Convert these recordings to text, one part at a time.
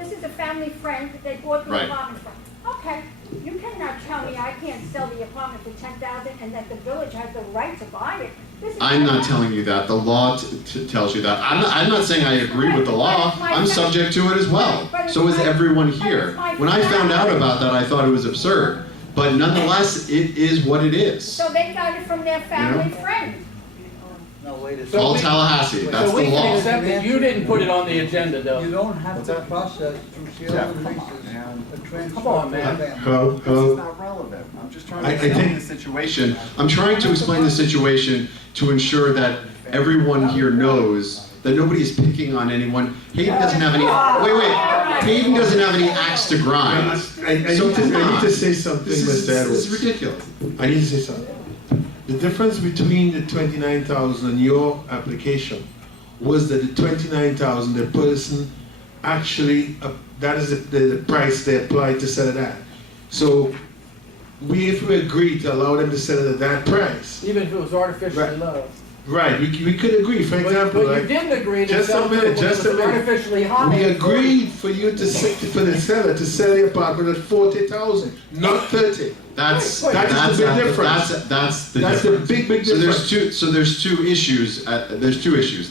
this is a family friend that they bought the Right. apartment from. Okay, you cannot tell me I can't sell the apartment for 10,000 and that the village has the right to buy it. This is I'm not 10,000. telling you that. The law tells you that. I'm not saying I agree with the law. I'm subject to it as well. So is everyone here. When I found out about that, I thought it was absurd. But nonetheless, it is what it is. So they got it from their family friend. No, wait a So second. All we- Tallahassee. That's So we the can law. accept it. You didn't put it on the agenda, though. You don't have to process through sale and leases, a transfer. Come on, man. to a family. Hello? This is Hello? not relevant. I'm just trying I to explain think- the situation. I'm trying to explain the situation to ensure that everyone here knows that nobody is picking on anyone. Hayden doesn't have any, wait, Hayden doesn't have any axe to grind. I need to say something, This is Mr. Edwards. ridiculous. I need to say something. The difference between the 29,000 and your application was that the 29,000, the person actually, that is the price they applied to sell it at. So if we agree to allow them to sell it at that price, Even if it was artificially Right. low. right, we could agree, for example, But you like, didn't agree to just a sell it minute, when it just a was minute. artificially high. we agreed for you to, for the seller to sell the apartment at 40,000, not 30. That's That is the big difference. That's the That's the difference. big So difference. there's two issues. There's two issues.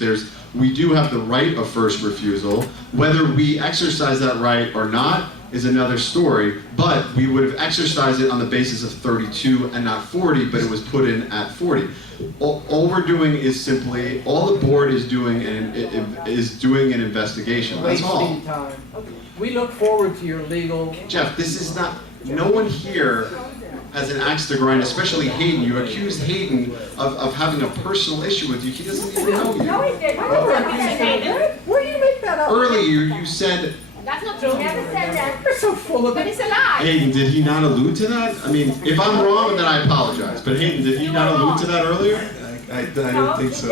We do have the right of first refusal. Whether we exercise that right or not is another story. But we would have exercised it on the basis of 32 and not 40, but it was put in at 40. All we're doing is simply, all the board is doing is doing an investigation. That's all. Wasting time. We look forward to your legal. Jeff, this is not, no one here has an axe to grind, especially Hayden. You accused Hayden of having a personal issue with you. He doesn't even know No, you. he didn't. Where do you make that up? Earlier, you said, That's not He true. never said that. You're so full of But it. it's a lie. Hayden, did he not allude to that? I mean, if I'm wrong, then I apologize. But Hayden, did he not allude to that earlier? I don't think so.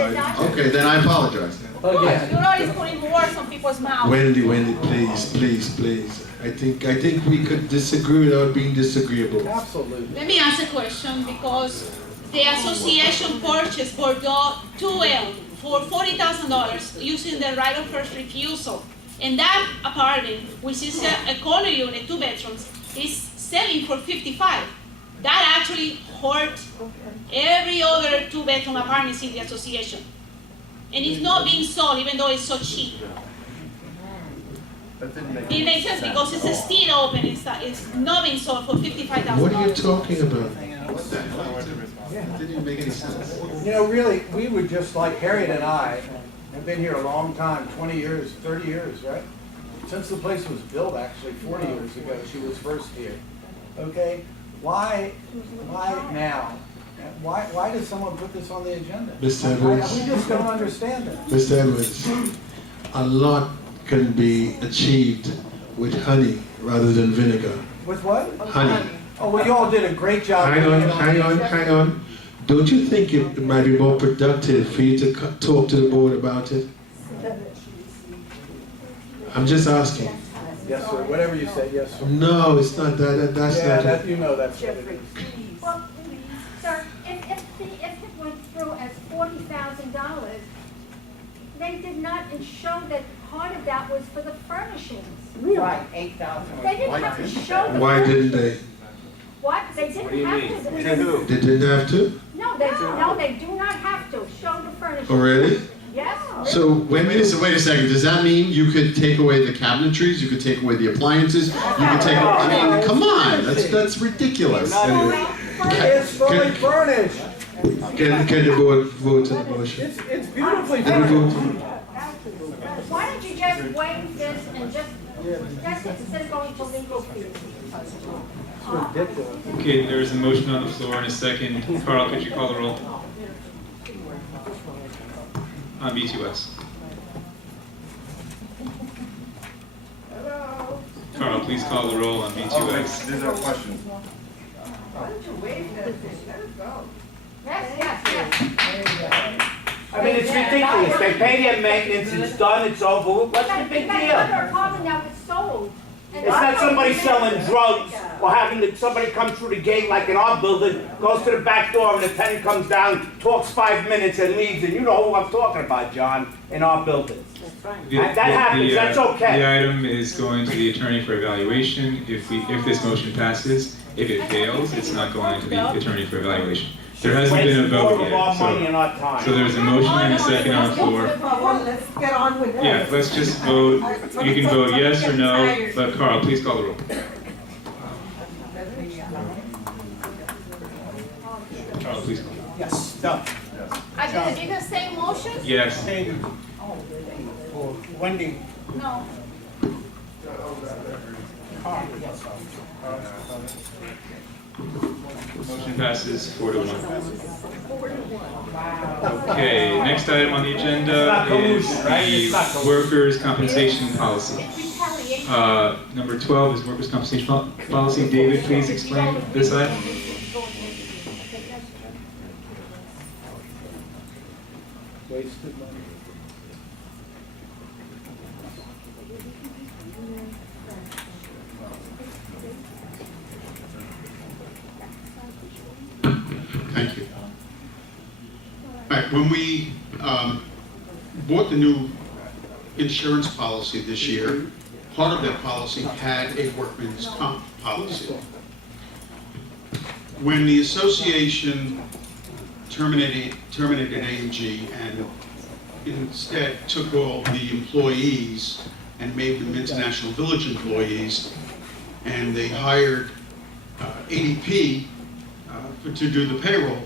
Okay, then I apologize. Again. You're always putting words on people's mouths. Wendy, please. I think we could disagree without being disagreeable. Absolutely. Let me ask a question because the association purchased Bordeaux 2L for $40,000 using the right of first refusal. And that apartment, which is a corner unit, 2 bedrooms, is selling for 55. That actually hurt every other 2-bedroom apartments in the association. And it's not being sold even though it's so cheap. That didn't make It makes sense because it's still open, it's not being sold for $55,000. What are you talking about? What the hell? It didn't even make any sense. You know, really, we would just like Harriet and I have been here a long time, 20 years, 30 years, right? Since the place was built, actually, 40 years ago, she was first here. Okay? Why now? Why does someone put this on the agenda? Mr. Edwards. We just don't understand that. Mr. Edwards, a lot can be achieved with honey rather than vinegar. With what? Honey. Oh, well, you all did a great job. Hang on. Don't you think it might be more productive for you to talk to the board about it? I'm just asking. Yes, sir. Whatever you say, yes, sir. No, it's not that. That's Yeah, not that, it. you know that's what it is. Well, sir, if it went through as $40,000, they did not show that part of that was for the furnishings. Right, 8,000. They didn't have to show the. Why didn't they? What? They didn't have to. To who? They didn't have to? No, they do not have to show the furnishings. Oh, really? Yes. So when Wait a second. Does that mean you could take away the cabinetries? You could take away the appliances? You could take. I mean, come on. That's ridiculous. Anyway, It's fully furnished. can the board vote to the motion? It's beautifully Can we furnished. vote? Why don't you just waive this and just, that's it, instead of going to legal fees? Ridiculous. Okay, there is a motion on the floor and a second. Carl, could you call the roll? On B2S. Carl, please call the roll on B2S. These are questions. Yes. I mean, it's ridiculous. They pay their maintenance, it's done, it's over. What's the big They got deal? another apartment that was sold, It's not somebody selling drugs or having somebody come through the gate like in our building, goes to the back door and the tenant comes down, talks 5 minutes and leaves, and you know who I'm talking about, John, in our building. That happens, that's okay. The item is going to the attorney for evaluation. If this motion passes, if it fails, it's not going to the attorney for evaluation. There hasn't been a vote Wasting more of our money yet, and our time. so there's a motion and a second on the floor. Let's get on with it. Yeah, let's just vote. You can vote yes or no, but Carl, please call the roll. Carl, please call. Yes, done. Are they the same motion? Yes. Wendy. No. Motion passes 4-1. Okay, next item on the agenda is the workers' compensation policy. Number 12 is workers' compensation policy. David, please explain this item. Wasted money. Thank you. All right, when we bought the new insurance policy this year, part of that policy had a workman's comp policy. When the association terminated AMG and instead took all the employees and made them International Village employees, and they hired ADP to do the payroll,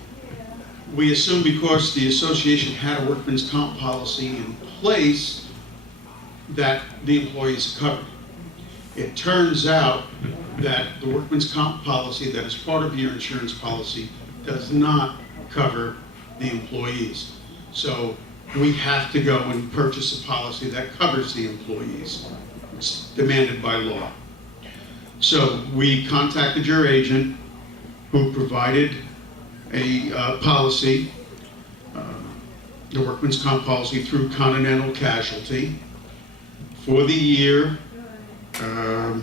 we assumed because the association had a workman's comp policy in place that the employees covered. It turns out that the workman's comp policy that is part of your insurance policy does not cover the employees. So we have to go and purchase a policy that covers the employees. It's demanded by law. So we contacted your agent, who provided a policy, the workman's comp policy through Continental Casualty for the year. I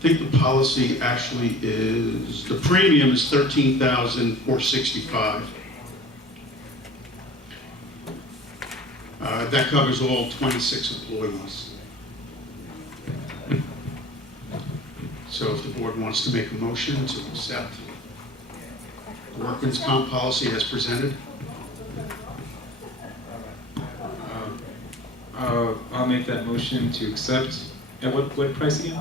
think the policy actually is, the premium is $13,465. That covers all 26 employees. So if the board wants to make a motion to accept the workman's comp policy as presented. I'll make that motion to accept. At what price again?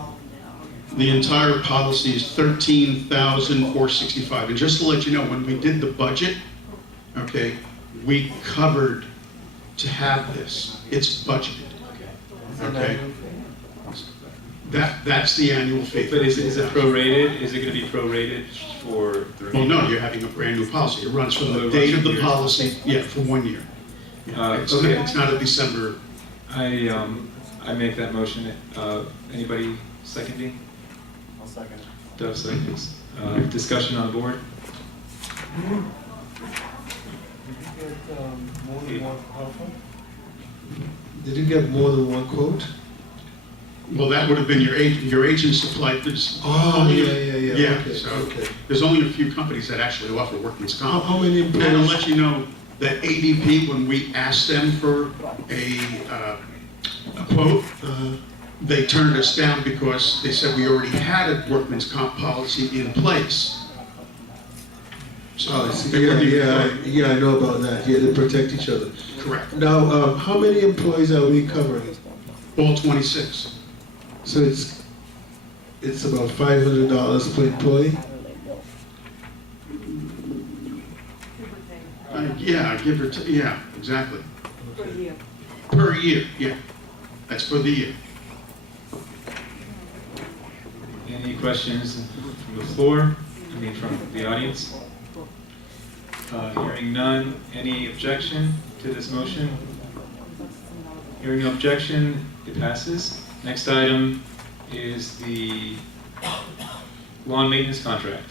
The entire policy is $13,465. And just to let you know, when we did the budget, okay, we covered to have this. It's budgeted. Okay. That's the annual fee. But is it prorated? Is it going to be prorated for the Well, remainder? no, you're having a brand new policy. It runs from the date of the policy, yeah, for 1 year. Okay. It's not a December. I make that motion. Anybody seconding? I'll second. Dove seconds. Discussion on the board? Did you get more than one quote? Well, that would have been your agent. Your agent supplied this. Oh, yeah. Yeah, Okay, so okay. there's only a few companies that actually offer workman's comp. How many And to employees? let you know that ADP, when we asked them for a quote, they turned us down because they said we already had a workman's comp policy in place. So Oh, I see. they wouldn't even Yeah, I know about that. Yeah, they protect each other. correct. Now, how many employees are we covering? All 26. So it's about $500 per employee? Yeah, give or take, yeah, exactly. Per year, yeah. That's for the year. Any questions from the floor? From the audience? Hearing none. Any objection to this motion? Hearing no objection, it passes. Next item is the lawn maintenance contract.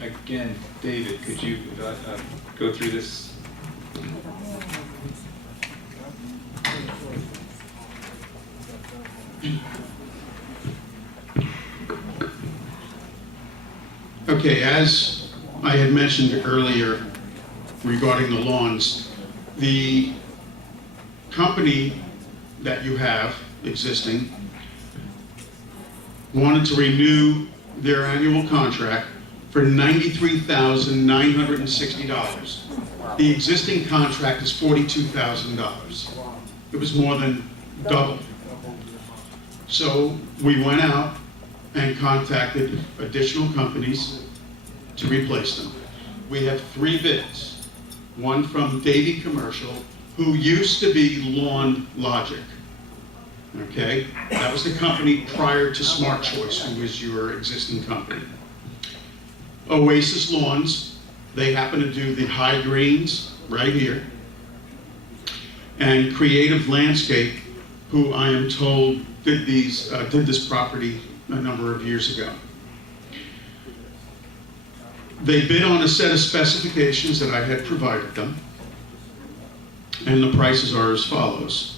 Again, David, could you go through this? Okay, as I had mentioned earlier regarding the lawns, the company that you have existing wanted to renew their annual contract for $93,960. The existing contract is $42,000. It was more than double. So we went out and contacted additional companies to replace them. We have 3 bids. One from Davy Commercial, who used to be Lawn Logic. Okay, that was the company prior to Smart Choice, who was your existing company. Oasis Lawns, they happen to do the high greens right here. And Creative Landscape, who I am told did this property a number of years ago. They bid on a set of specifications that I had provided them, and the prices are as follows.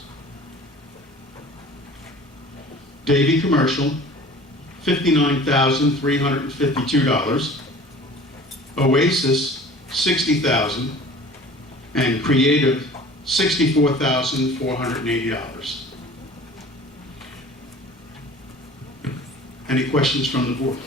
Davy Commercial, $59,352. Oasis, $60,000. And Creative, $64,480. Any questions from the board?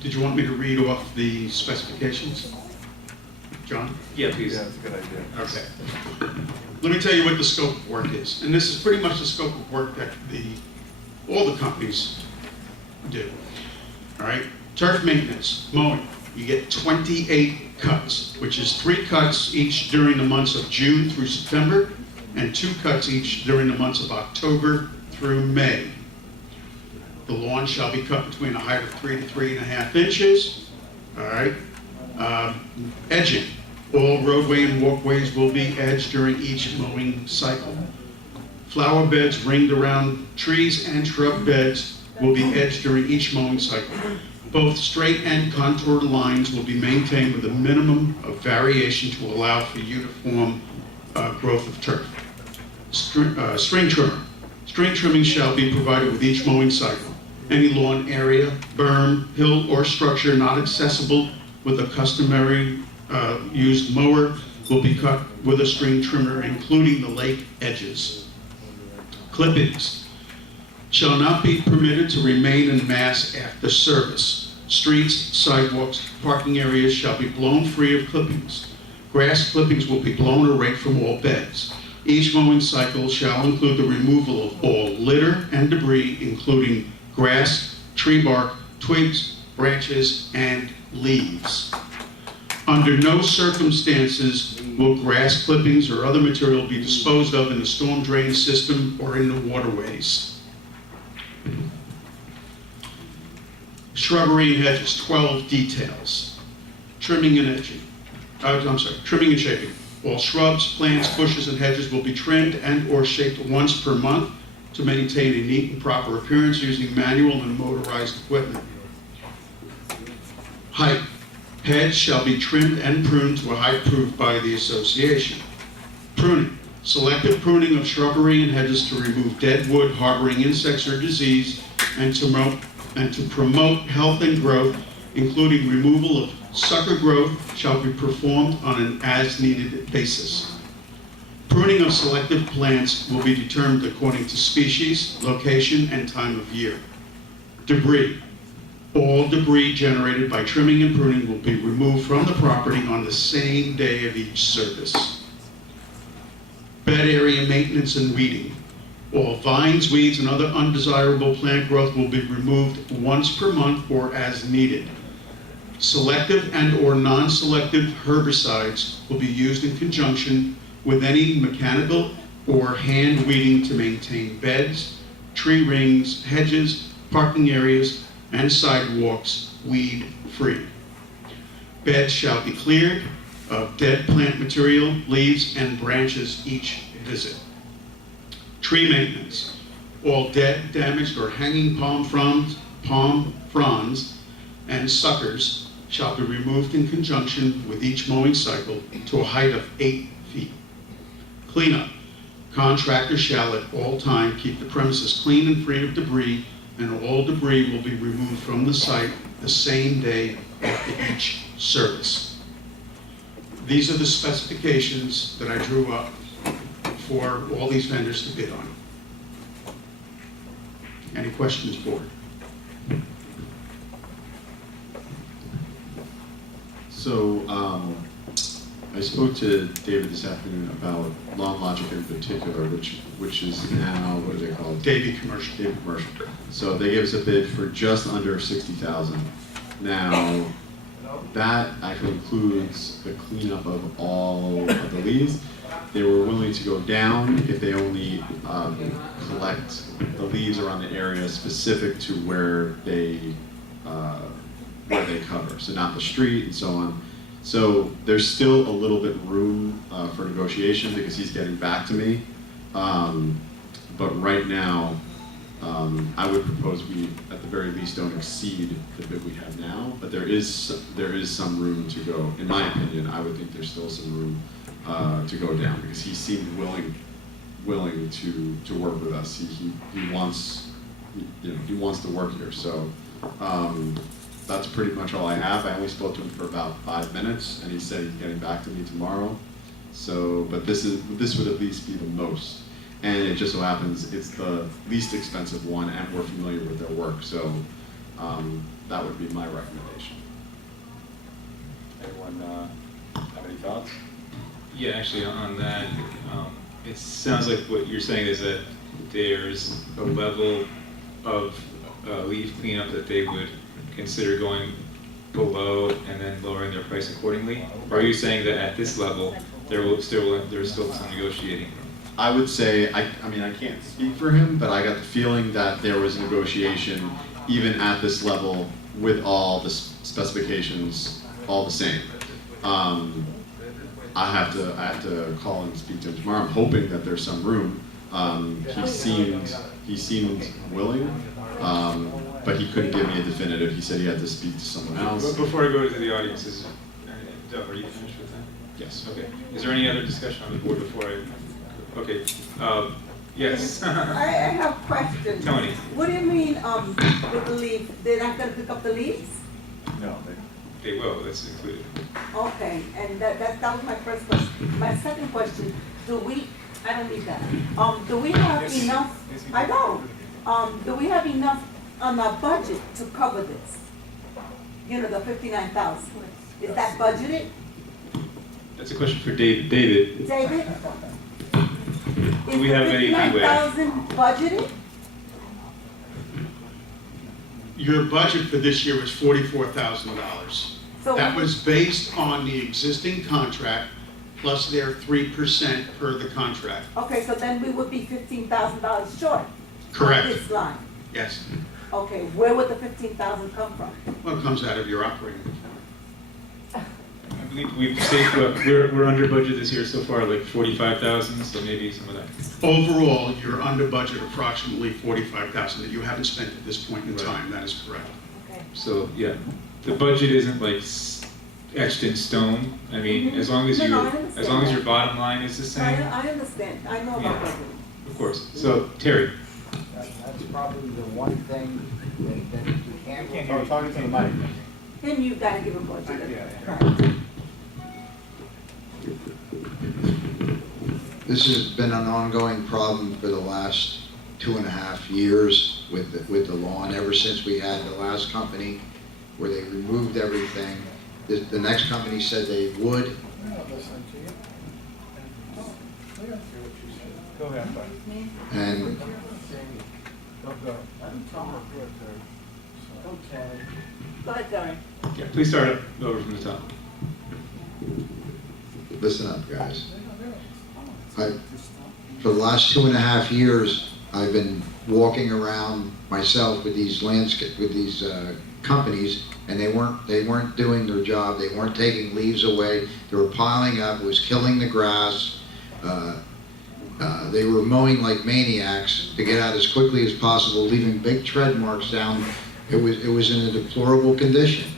Did you want me to read off the specifications? John? Yeah, please. Yeah, that's a good idea. Okay. Let me tell you what the scope of work is. And this is pretty much the scope of work that all the companies do. All right? Turf maintenance, mowing. You get 28 cuts, which is 3 cuts each during the months of June through September, and 2 cuts each during the months of October through May. The lawn shall be cut between a height of 3 to 3.5 inches. All right. Edging. All roadway and walkways will be edged during each mowing cycle. Flower beds ringed around trees and shrub beds will be edged during each mowing cycle. Both straight and contoured lines will be maintained with a minimum of variation to allow for uniform growth of turf. String trimmer. String trimming shall be provided with each mowing cycle. Any lawn area, berm, hill, or structure not accessible with a customary used mower will be cut with a string trimmer, including the lake edges. Clippings shall not be permitted to remain in mass after service. Streets, sidewalks, parking areas shall be blown free of clippings. Grass clippings will be blown or raked from all beds. Each mowing cycle shall include the removal of all litter and debris, including grass, tree bark, twigs, branches, and leaves. Under no circumstances will grass clippings or other material be disposed of in the storm drain system or in the waterways. Shrubbery and hedges, 12 details. Trimming and edging. Trimming and shaping. All shrubs, plants, bushes, and hedges will be trimmed and or shaped once per month to maintain a neat and proper appearance using manual and motorized equipment. Height. Hedge shall be trimmed and pruned to a height approved by the association. Pruning. Selective pruning of shrubbery and hedges to remove dead wood harboring insects or disease and to promote health and growth, including removal of sucker growth, shall be performed on an as-needed basis. Pruning of selective plants will be determined according to species, location, and time of year. Debris. All debris generated by trimming and pruning will be removed from the property on the same day of each service. Bed area maintenance and weeding. All vines, weeds, and other undesirable plant growth will be removed once per month or as needed. Selective and or non-selective herbicides will be used in conjunction with any mechanical or hand weeding to maintain beds, tree rings, hedges, parking areas, and sidewalks weed-free. Beds shall be cleared of dead plant material, leaves, and branches each visit. Tree maintenance. All dead, damaged, or hanging palm fronds, and suckers shall be removed in conjunction with each mowing cycle to a height of 8 feet. Cleanup. Contractor shall at all time keep the premises clean and free of debris, and all debris will be removed from the site the same day after each service. These are the specifications that I drew up for all these vendors to bid on. Any questions, board? So, I spoke to David this afternoon about Lawn Logic in particular, which is now, what do they call it? Davy Commercial. Davy Commercial. So they gave us a bid for just under 60,000. Now, that actually includes the cleanup of all of the leaves. They were willing to go down if they only collect the leaves around the area specific to where they cover, so not the street and so on. So there's still a little bit room for negotiation because he's getting back to me. But right now, I would propose we, at the very least, don't exceed the bid we have now. But there is some room to go. In my opinion, I would think there's still some room to go down because he seemed willing to work with us. He wants to work here. So. That's pretty much all I have. I only spoke to him for about 5 minutes, and he said he's getting back to me tomorrow. So, but this would at least be the most. And it just so happens it's the least expensive one, and we're familiar with their work. So, that would be my recommendation. Anyone have any thoughts? Yeah, actually, on that, it sounds like what you're saying is that there's a level of leaf cleanup that they would consider going below and then lowering their price accordingly? Or are you saying that at this level, there's still some negotiating? I would say, I mean, I can't speak for him, but I got the feeling that there was negotiation even at this level with all the specifications all the same. I have to call and speak to him tomorrow. I'm hoping that there's some room. He seemed willing. But he couldn't give me a definitive. He said he had to speak to someone else. But before I go to the audience, Doug, are you finished with that? Yes. Okay. Is there any other discussion on the board before I? Okay. Yes. I have questions. Tony. What do you mean with the leaf? They're not going to pick up the leaves? No, they will. That's included. Okay, and that was my first question. My second question: I don't need that. Do we have enough? I don't. Do we have enough on our budget to cover this? You know, the 59,000. Is that budgeted? That's a question for David. David? David? Do we have any leeway? 59,000 budgeted? Your budget for this year was $44,000. So That was based on the existing contract plus their 3% per the contract. Okay, so then we would be $15,000 short. Correct. On this line. Yes. Okay, where would the 15,000 come from? Well, it comes out of your operating account. I believe we've saved, we're under budget this year so far, like 45,000, so maybe some of that. Overall, you're under budget approximately $45,000 that you haven't spent at this point in Right. time. That is correct. Okay. So, yeah, the budget isn't like etched in stone. I mean, as long as No, you, no, I understand as long as that. your bottom line is the same, I understand. I know about Yeah. budgeting. of course. So, Terry. That's probably the one thing that you can't. Oh, talking to the mic. Then you gotta give a budget. Yeah. Right. This has been an ongoing problem for the last 2.5 years with the lawn, ever since we had the last company where they removed everything. The next company said they would. Go ahead, And Go ahead, Terry. Yeah, please start up over from the top. listen up, guys. for the last 2.5 years, I've been walking around myself with these companies, and they weren't doing their job. They weren't taking leaves away. They were piling up. It was killing the grass. They were mowing like maniacs to get out as quickly as possible, leaving big tread marks down. It was in a deplorable condition.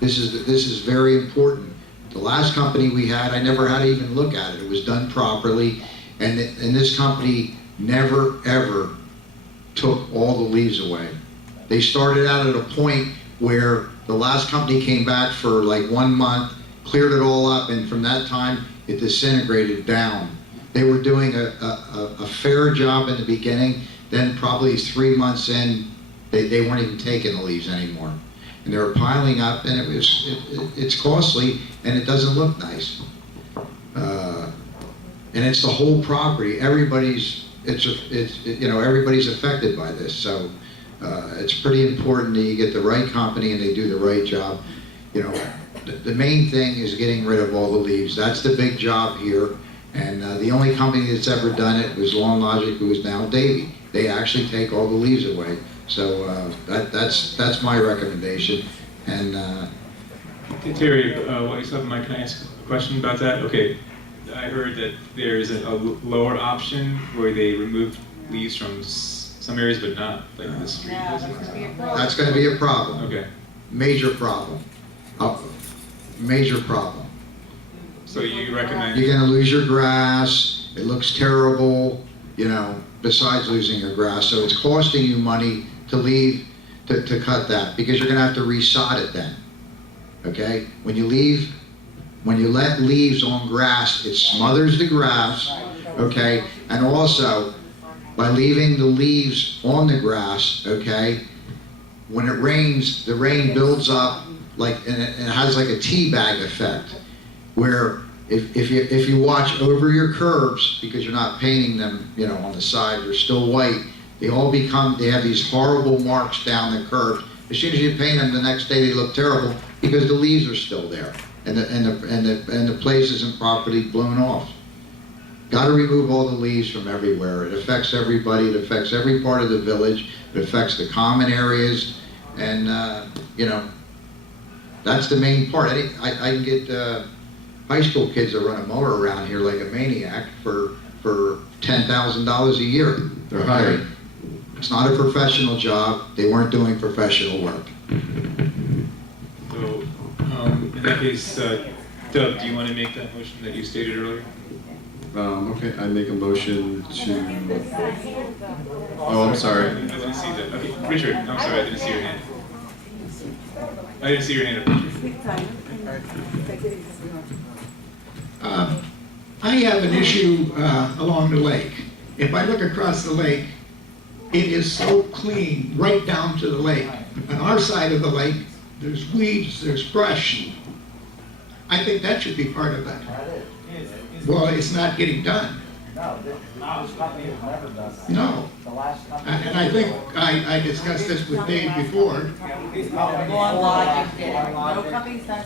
This is very important. The last company we had, I never had to even look at it. It was done properly, and this company never ever took all the leaves away. They started out at a point where the last company came back for like 1 month, cleared it all up, and from that time it disintegrated down. They were doing a fair job in the beginning, then probably 3 months in, they weren't even taking the leaves anymore. And they were piling up, and it's costly, and it doesn't look nice. And it's the whole property. Everybody's affected by this. So it's pretty important that you get the right company and they do the right job. You know, the main thing is getting rid of all the leaves. That's the big job here. And the only company that's ever done it was Lawn Logic, who is now Davey. They actually take all the leaves away. So that's my recommendation. And Terry, while you still have the mic, can I ask a question about that? Okay, I heard that there's a lower option where they remove leaves from some areas, but not like the street. that's going to be a problem. Okay. Major problem. Major problem. So you recommend? You're going to lose your grass. It looks terrible, you know, besides losing your grass. So it's costing you money to leave, to cut that, because you're going to have to resod it then. Okay? When you let leaves on grass, it smothers the grass. Okay? And also, by leaving the leaves on the grass, okay, when it rains, the rain builds up and it has like a tea bag effect, where if you watch over your curbs, because you're not painting them, you know, on the side, they're still white, they have these horrible marks down the curb. As soon as you paint them, the next day they look terrible because the leaves are still there and the place isn't properly blown off. Got to remove all the leaves from everywhere. It affects everybody. It affects every part of the village. It affects the common areas, and you know, that's the main part. I can get high school kids that run a mower around here like a maniac for $10,000 a year. They're hired. It's not a professional job. They weren't doing professional work. So in that case, Doug, do you want to make that motion that you stated earlier? Okay, I make a motion to. Oh, I'm sorry. I didn't see that. Okay, Richard, I'm sorry, I didn't see your hand. I didn't see your hand up, Richard. I have an issue along the lake. If I look across the lake, it is so clean right down to the lake. On our side of the lake, there's weeds, there's brush. I think that should be part of that. Well, it's not getting done. No, this company has never done that. No. The last company. And I think I discussed this with Dave before.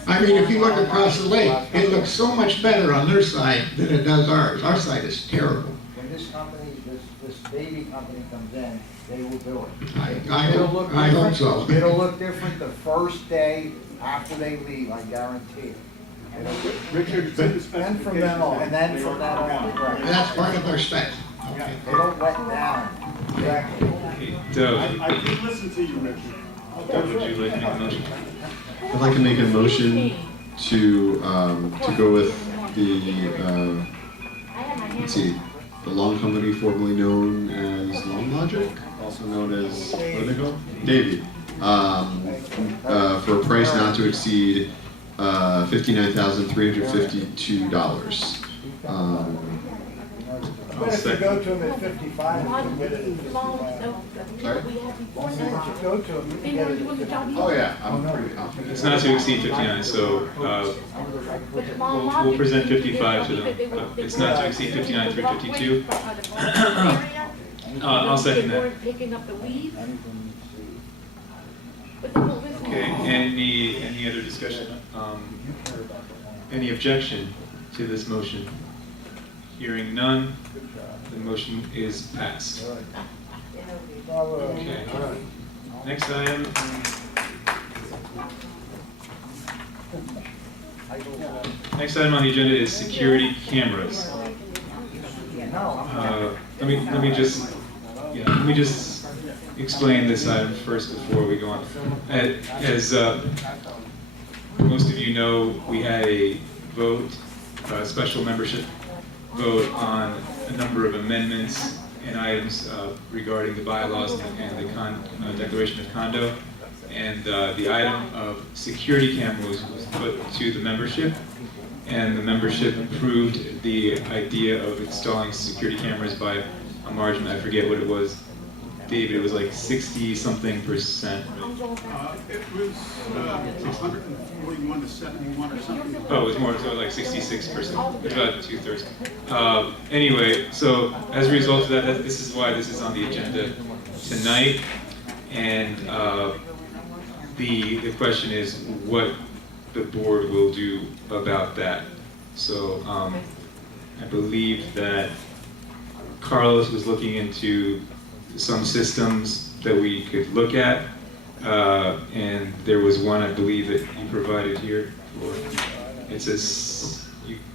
I mean, if you look across the lake, it looks so much better on their side than it does ours. Our side is terrible. When this company, this baby company comes in, they will do it. I hope so. It'll look different the first day after they leave, I guarantee it. Richard, And from then on, and then from then on, correct. And that's part of our spec. Okay. They don't let down. Exactly. Okay, Doug, I did listen to you, Richard. Doug, would you like to make a motion? I'd like to make a motion to go with the let's see, the Lawn Company formerly known as Lawn Logic, also known as what are they called? Davey. For a price not to exceed $59,352. But if you go to them at 55, you can get it at 55. Sorry? If you go to them, you can get it at 55. Oh yeah, I'm pretty confident. It's not to exceed 59, so we'll present 55 to them, but it's not to exceed 59,352. I'll second that. Picking up the weeds. Okay, any other discussion? Any objection to this motion? Hearing none, the motion is passed. Okay. Next item. Next item on the agenda is security cameras. Let me just explain this item first before we go on. As most of you know, we had a vote, a special membership vote on a number of amendments and items regarding the bylaws and the declaration of condo. And the item of security cameras was put to the membership, and the membership approved the idea of installing security cameras by a margin. I forget what it was. David, it was like 60-something%. It was 641 to 71 or something. Oh, it was more, so like 66%, about 2/3. Anyway, so as a result of that, this is why this is on the agenda tonight. And the question is what the board will do about that. So I believe that Carlos was looking into some systems that we could look at, and there was one I believe that you provided here. It says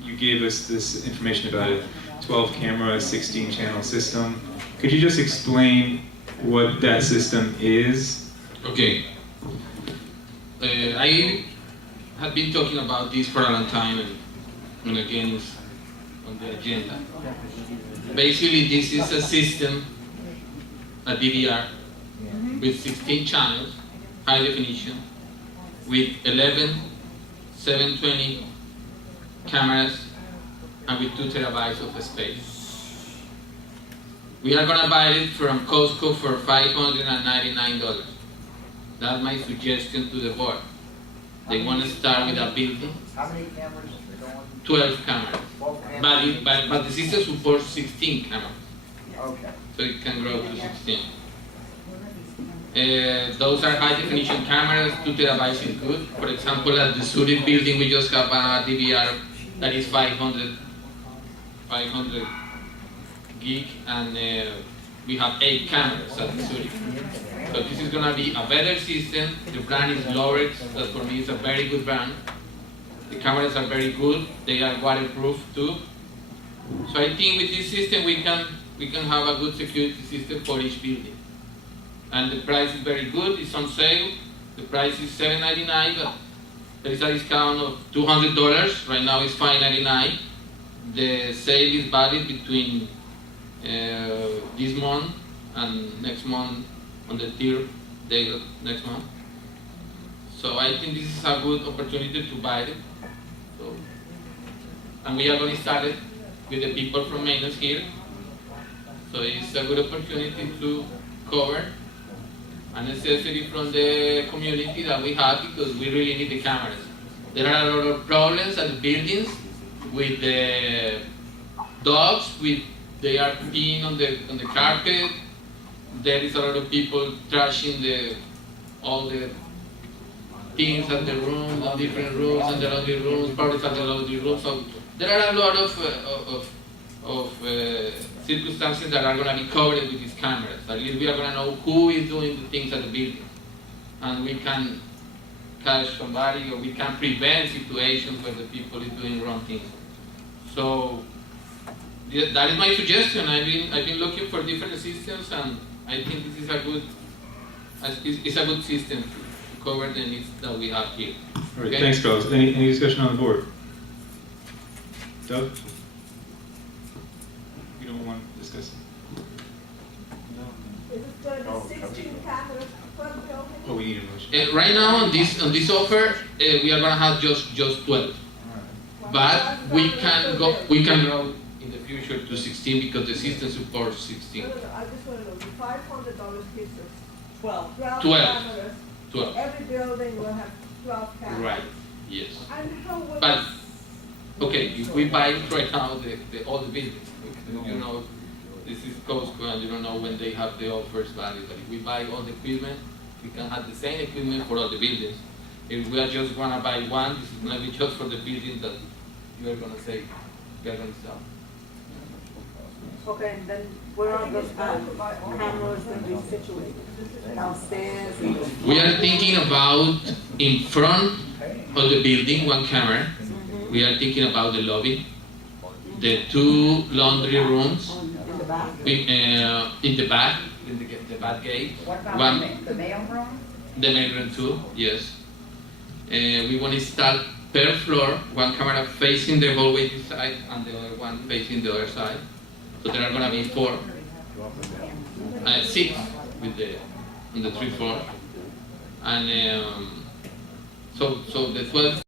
you gave us this information about a 12-camera, 16-channel system. Could you just explain what that system is? Okay. I have been talking about this for a long time, and again it's on the agenda. Basically, this is a system, a DVR, with 16 channels, high definition, with 11 720 cameras, and with 2 terabytes of space. We are going to buy it from Costco for $599. That's my suggestion to the board. They want to start with a building. How many cameras? 12 cameras. But the system supports 16 cameras. Okay. So it can grow to 16. Those are high definition cameras, 2 terabytes is good. For example, at the Zurich building, we just have a DVR that is 500 gig, and we have 8 cameras at the Zurich. So this is going to be a better system. The brand is Lorex, that for me is a very good brand. The cameras are very good. They are waterproof too. So I think with this system we can have a good security system for each building. And the price is very good. It's on sale. The price is $799, but there is a discount of $200. Right now it's $599. The sale is valid between this month and next month, on the 3rd day of next month. So I think this is a good opportunity to buy it. So, and we are going to start it with the people from maintenance here. So it's a good opportunity to cover a necessity from the community that we have, because we really need the cameras. There are a lot of problems at the buildings with the dogs, they are peeing on the carpet. There is a lot of people trashing all the things at the rooms, on different rooms, and the laundry rooms, parties at the laundry rooms. So there are a lot of circumstances that are going to be covered with these cameras. At least we are going to know who is doing the things at the building, and we can catch somebody, or we can prevent situations where the people is doing wrong things. So that is my suggestion. I've been looking for different systems, and I think this is a good system to cover the needs that we have here. All right, thanks, Carlos. Any discussion on the board? Doug? You don't want to discuss? Is it going to be 16 cameras per building? Oh, we need a motion. Right now on this offer, we are going to have just 12. But we can go in the future to 16 because the system supports 16. No, I just want to know, the $500 gives us 12 12. cameras. 12. Every building will have 12 cameras. Right, yes. And how would But, okay, if we buy right now all the buildings, you know, this is Costco and you don't know when they have the offers valid, but if we buy all the equipment, we can have the same equipment for all the buildings. If we are just going to buy one, this is going to be just for the building that you are going to say, you are going to sell. Okay, and then where are those cameras going to be situated? Downstairs? We are thinking about in front of the building, one camera. We are thinking about the lobby, the 2 laundry rooms In the back? in the back, the back gate. What about One, the mail room? the main room too, yes. We want to install per floor, one camera facing the hallway this side and the other one facing the other side. So there are going to be 4, 6 with on the 3 floors. And so the 12